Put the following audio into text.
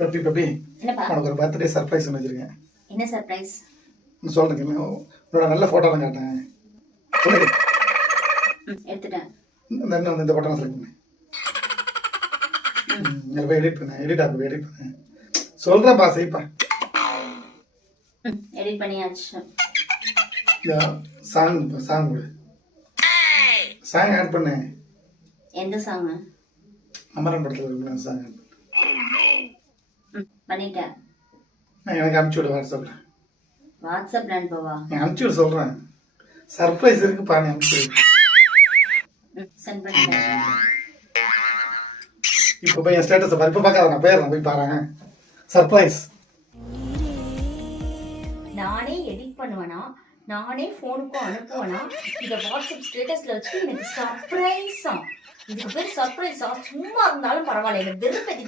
Puppy என்னப்பா? உனக்கு ஒரு பர்த்டே சர்ப்ரைஸ் ஒன்று வச்சிருக்கேன். என்ன சர்ப்ரைஸ்? சொல்றேன், உன்னோட நல்ல ஃபோட்டோலாம் காட்டேன். சொல்லு. எடுத்துட்டேன். இந்த ஃபோட்டோலாம் செலக்ட் பண்ணேன். இதில் போய் எடிட் பண்ணேன். சொல்கிறேன்ப்பா, செய்ப்பா. எடிட் பண்ணியாச்சு. இந்த சாங் கொடு. சாங் ஆட் பண்ணேன். எந்த சாங்? அமரன் படத்தில் இருக்கிற சாங் ஆட் பண்ணிட்டேன். எனக்கு அனுப்பிச்சி விடு வாட்ஸ்அப்பில். வாட்ஸ்அப்ல அனுப்பவா? அனுப்பிச்சி விடு சொல்கிறேன். சர்ப்ரைஸ் இருக்குப்பா, நீ அனுப்பிச்சி விடு. சென்ட் பண்ணிட்டேன். இப்போ போய் என் ஸ்டேட்டஸை பாரு. இப்போ பார்க்காத, நான் போயிடுறேன், போய் பாருங்க. சர்ப்ரைஸ். நானே எடிட் பண்ணுவேனா, நானே ஃபோனுக்கும் அனுப்புவேனா, இதை வாட்ஸ்அப் ஸ்டேட்டஸ்ல வச்சு எனக்கு சர்ப்ரைஸா. இதுக்கு பேர் சர்ப்ரைஸா? சும்மா இருந்தாலும் பரவாயில்ல, எனக்கு வெறுப்பேத்தி